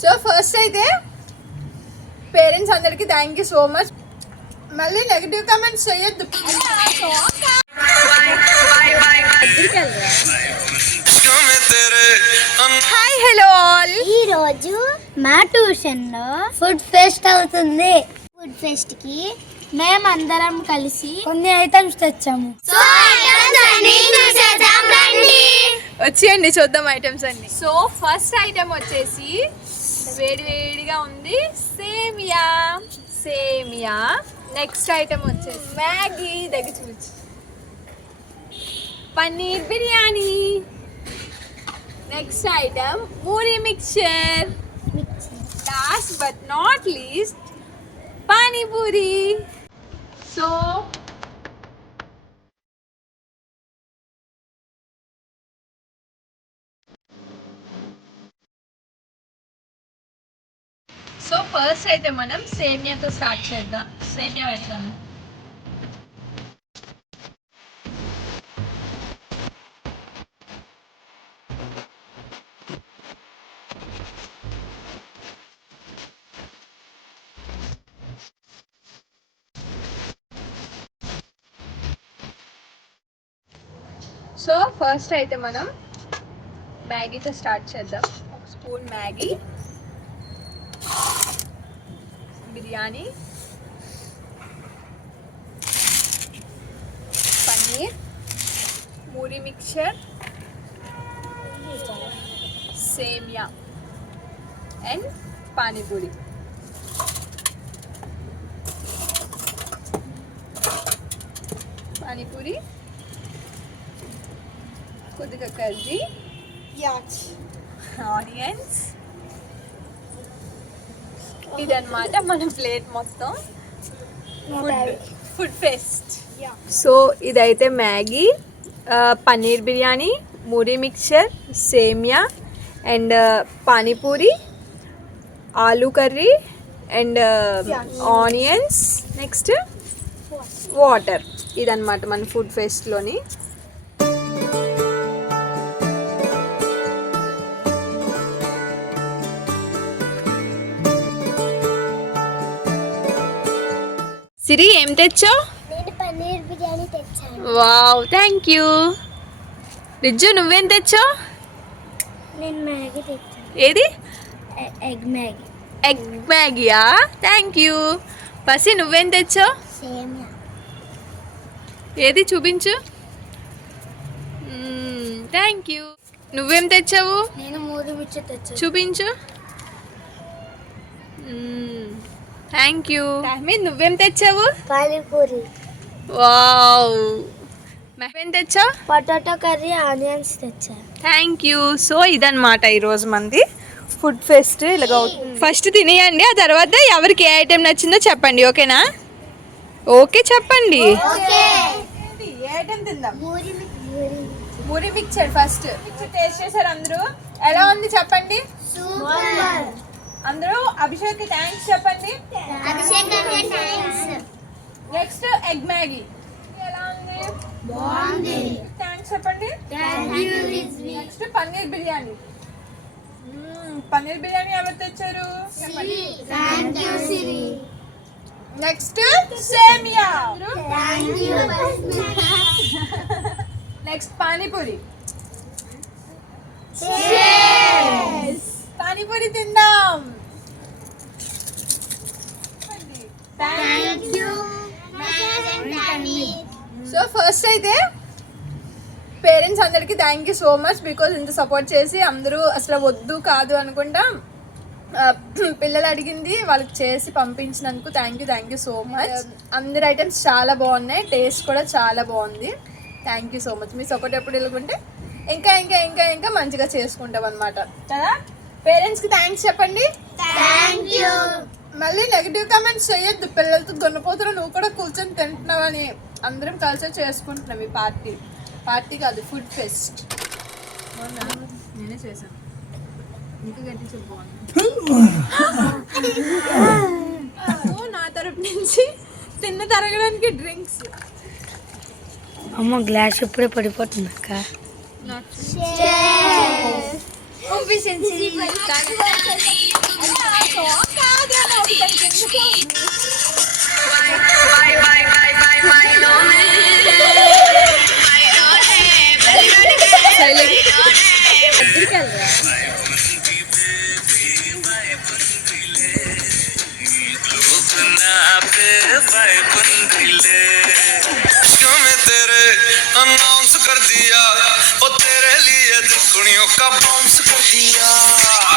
So first అయితే parents అందరికి thank you so much. మళ్ళీ నెగిటివ్ కామెంట్స్ చేయొద్దు. Hi hello all. ఈరోజు మా ట్యూషన్లో ఫుడ్ ఫెస్ట్ అవుతుంది. ఫుడ్ ఫెస్ట్ కి మేమందరం కలిసి కొన్ని ఐటమ్స్ తెచ్చాము. వచ్చేయండి చూద్దాం ఐటమ్స్ అన్ని. సో ఫస్ట్ ఐటమ్ వచ్చేసి వేడివేడిగా ఉంది సేమియా. సేమియా. నెక్స్ట్ ఐటమ్ వచ్చేసి మ్యాగీ. దగ్గర చూపించు. Paneer biryani. Next item puri mixture. Last but not least panipuri. So first అయితే మనం సేమియాతో స్టార్ట్ చేద్దాం. సేమియా వేద్దాము. సో ఫస్ట్ అయితే మనం మ్యాగీతో స్టార్ట్ చేద్దాం. ఒక spoon Maggi, biryani, paneer, puri mixture, సేమియా అండ్ పానీపూరి. పానీపూరి, కొద్దిగా కర్రీ, ఆనియన్స్. ఇదన్నమాట మన ప్లేట్ మొత్తం. Food fest. సో ఇదైతే మ్యాగీ, పన్నీర్ బిర్యానీ, పూరి మిక్చర్, సేమియా and panipuri, aloo curry and onions. Next water. ఇదన్నమాట మన ఫుడ్ ఫెస్ట్లోని. సిరి ఏం తెచ్చావు? నేను పన్నీర్ బిర్యానీ తెచ్చాను. Wow, thank you. రిజ్జు నువ్వేం తెచ్చావు? నేను మ్యాగీ తెచ్చాను. ఏది? Egg Maggi. ఎగ్ మ్యాగీయా? Thank you. పసి నువ్వేం తెచ్చావు? సేమియా. ఏది చూపించు. Thank you. నువ్వేం తెచ్చావు? నేను పూరి మిక్చర్ తెచ్చాను. చూపించు. Thank you. తహమీద్ నువ్వేం తెచ్చావు? పానీపూరి. వావ్. నువ్వేం తెచ్చావు? పొటాటో కర్రీ, ఆనియన్స్ తెచ్చాను. Thank you. సో ఇదన్నమాట ఈరోజు మంది ఫుడ్ ఫెస్ట్. ఇలాగా ఫస్ట్ తినేయండి, ఆ తర్వాత ఎవరికి ఏ ఐటెం నచ్చిందో చెప్పండి. ఓకేనా? ఓకే చెప్పండి. ఏ ఐటెం తిందాం? పూరి మిక్చర్. ఫస్ట్ టేస్ట్ చేశారు అందరూ? ఎలా ఉంది చెప్పండి. అందరూ అభిషేక్ థ్యాంక్స్ చెప్పండి. Next egg Maggi. ఎలా ఉంది? బాగుంది. థ్యాంక్స్ చెప్పండి. నెక్స్ట్ పన్నీర్ బిర్యానీ. పన్నీర్ బిర్యానీ ఎవరు తెచ్చారు? నెక్స్ట్ సేమియా. నెక్స్ట్ పానీపూరి. పానీపూరి తిందాం. సో ఫస్ట్ అయితే పేరెంట్స్ అందరికి thank you so much. Because ఇంత సపోర్ట్ చేసి అందరూ అసలు వద్దు కాదు అనుకుంటా పిల్లలు అడిగింది వాళ్ళకి చేసి పంపించినందుకు థ్యాంక్ యూ సో మచ్. అందరి ఐటమ్స్ చాలా బాగున్నాయి, టేస్ట్ కూడా చాలా బాగుంది. Thank you so much. Me support ఎప్పుడు వెళ్ళకుంటే ఇంకా ఇంకా ఇంకా ఇంకా మంచిగా చేసుకుంటాం అనమాట కదా. పేరెంట్స్కి థ్యాంక్స్ చెప్పండి. మళ్ళీ నెగిటివ్ కామెంట్స్ చేయొద్దు. పిల్లలతో దున్నపోతున్నా నువ్వు కూడా కూర్చొని తింటున్నావని. అందరం కలిసి చేసుకుంటున్నాం ఈ పార్టీ కాదు, ఫుడ్ ఫెస్ట్. నేనే చేశాను. ఇంకా గట్టి చెప్పాను. నా తరపు నుంచి తిన్న తరగడానికి డ్రింక్స్. అమ్మ గ్లాస్ ఇప్పుడే పడిపోతుంది అక్క. కాంపిటెన్సీ तेरे अनाउंस कर दिया, ओ तेरे लिए दुनिया का बाउंस कर दिया।